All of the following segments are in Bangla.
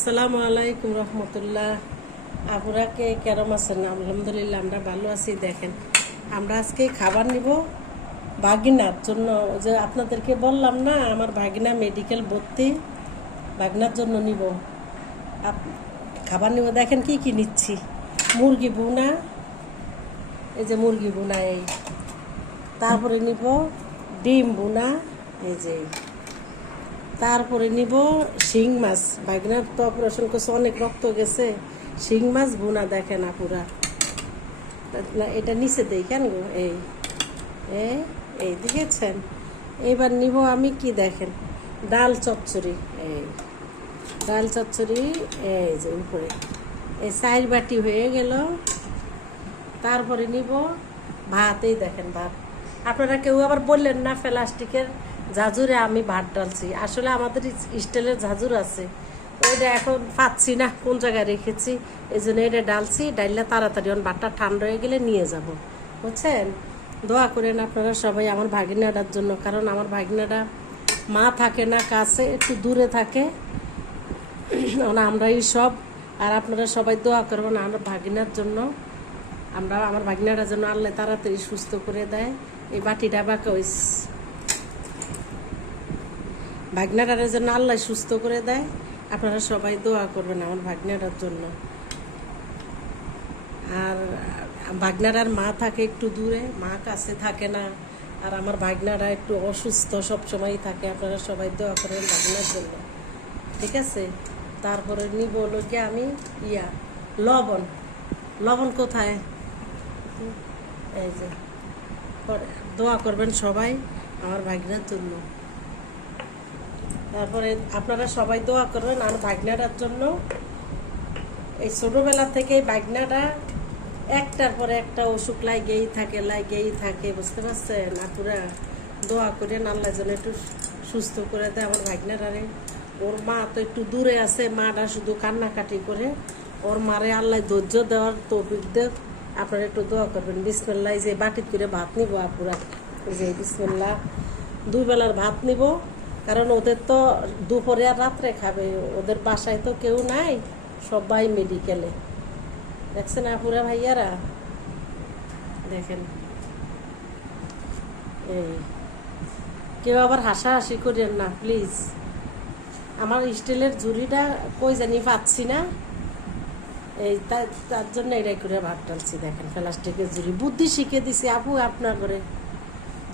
আসসালামু আলাইকুম রহমতুল্লাহ। আপনারা কে কেরম আছেন? আলহামদুলিল্লাহ আমরা ভালো আছি। দেখেন আমরা আজকে খাবার নিব ভাগিনার জন্য। যে আপনাদেরকে বললাম না আমার ভাগিনা মেডিকেল ভর্তি, ভাগনার জন্য নিব খাবার নিব। দেখেন কি কি নিচ্ছি। মুরগি বুনা, এই যে মুরগি বুনা, এই তারপরে নিব ডিম বুনা, এই যে তারপরে নিব শিং মাছ। ভাগনার তো অপারেশন করছে, অনেক রক্ত গেছে। শিং মাছ বুনা দেখেন আপুরা, এটা নিচে দেই কেন গো, এই এই দেখেছেন। এইবার নিব আমি কি দেখেন, ডাল চচ্চড়ি, এই ডাল চচ্চড়ি, এই যে উপরে এই 4 বাটি হয়ে গেল। তারপরে নিব ভাত, এই দেখেন ভাত। আপনারা কেউ আবার বললেন না প্লাস্টিকের ঝাঁঝুরে আমি ভাত ডালছি। আসলে আমাদের স্টিলের ঝাঁঝুর আছে, ওইটা এখন পাচ্ছি না কোন জায়গায় রেখেছি, এই জন্য এটা ডালছি। ডাইলে তাড়াতাড়ি ভাতটা ঠান্ডা হয়ে গেলে নিয়ে যাব, বুঝছেন। দোয়া করেন আপনারা সবাই আমার ভাগিনাটার জন্য, কারণ আমার ভাগিনাটা মা থাকে না কাছে, একটু দূরে থাকে। আমরাই সব, আর আপনারা সবাই দোয়া করবেন আমার ভাগিনার জন্য। আমার ভাগিনাটার জন্য আল্লাহ তাড়াতাড়ি সুস্থ করে দেয়। এই বাটিটা বাঁকা হইস, ভাগনাটার জন্য আল্লাহ সুস্থ করে দেয়। আপনারা সবাই দোয়া করবেন আমার ভাগনাটার জন্য। আর ভাগনাটার মা থাকে একটু দূরে, মা কাছে থাকে না। আর আমার ভাগনাটা একটু অসুস্থ, সবসময়ই থাকে। আপনারা সবাই দোয়া করবেন ভাগনার জন্য, ঠিক আছে। তারপরে নিব হলো গিয়ে আমি লবণ। লবণ কোথায়? এই যে দোয়া করবেন সবাই আমার ভাগনার জন্য। তারপরে আপনারা সবাই দোয়া করবেন আর ভাগনাটার জন্য। এই ছোটোবেলা থেকে ভাগনাটা একটার পরে একটা অসুখ লাগেই থাকে, বুঝতে পারছেন। আপুরা দোয়া করেন আল্লাহ যেন একটু সুস্থ করে দেয় আমার ভাগনাটারে। ওর মা তো একটু দূরে আছে, মাটা শুধু কান্নাকাটি করে। ওর মারে আল্লাহ ধৈর্য দেওয়ার তৌফিক দেব। আপনারা একটু দোয়া করবেন। বিসমিল্লাহ, যে বাটির করে ভাত নিব আপুরা, যে বিসমিল্লাহ 2 বেলার ভাত নিব। কারণ ওদের তো দুপুরে আর রাত্রে খাবে, ওদের বাসায় তো কেউ নাই, সবাই মেডিকেলে। দেখছেন আপুরা ভাইয়ারা, দেখেন। এই কেউ আবার হাসাহাসি করেন না প্লিজ। আমার স্টিলের ঝুড়িটা কই জানি পাচ্ছি না, এই তার জন্য এটাই করে ভাত ডালছি। দেখেন প্লাস্টিকের ঝুড়ি, বুদ্ধি শিখে দিছি আপু আপনার করে।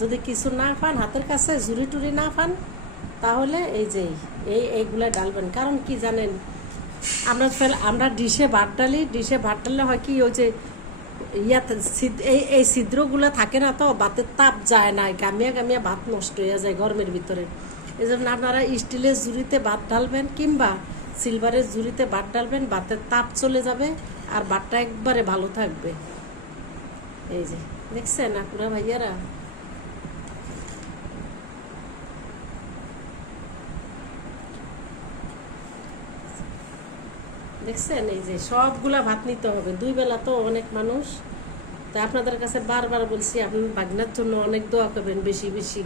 যদি কিছু না পান হাতের কাছে, ঝুড়ি টুড়ি না পান, তাহলে এই যে এইগুলা ডালবেন। কারণ কি জানেন, আমরা ডিশে ভাত ডাললে হয় কি, ওই যে ইয়াতে এই ছিদ্রগুলো থাকে না, তো ভাতের তাপ যায় না, গামিয়া ভাত নষ্ট হয়ে যায় গরমের ভিতরে। এই জন্য আপনারা স্টিলের ঝুড়িতে ভাত ডালবেন, কিংবা সিলভারের ঝুড়িতে ভাত ডালবেন। ভাতের তাপ চলে যাবে আর ভাতটা একবারে ভালো থাকবে। এই যে দেখছেন আপনারা ভাইয়ারা, দেখছেন। এই যে সবগুলা ভাত নিতে হবে, 2 বেলা তো অনেক মানুষ। তা আপনাদের কাছে বারবার বলছি আপনার ভাগনার জন্য অনেক দোয়া করবেন, বেশি বেশি।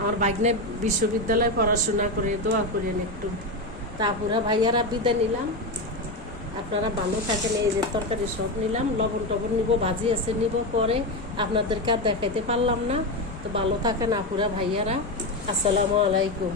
আমার ভাগনা বিশ্ববিদ্যালয়ে পড়াশোনা করে, দোয়া করেন একটু। তা পুরা ভাইয়ারা বিদায় নিলাম, আপনারা ভালো থাকেন। এই যে তরকারি সব নিলাম, লবণ টবণ নিব, ভাজি আছে নিব, পরে আপনাদেরকে আর দেখাইতে পারলাম না। তো ভালো থাকেন আপুরা ভাইয়ারা। আসসালামু আলাইকুম।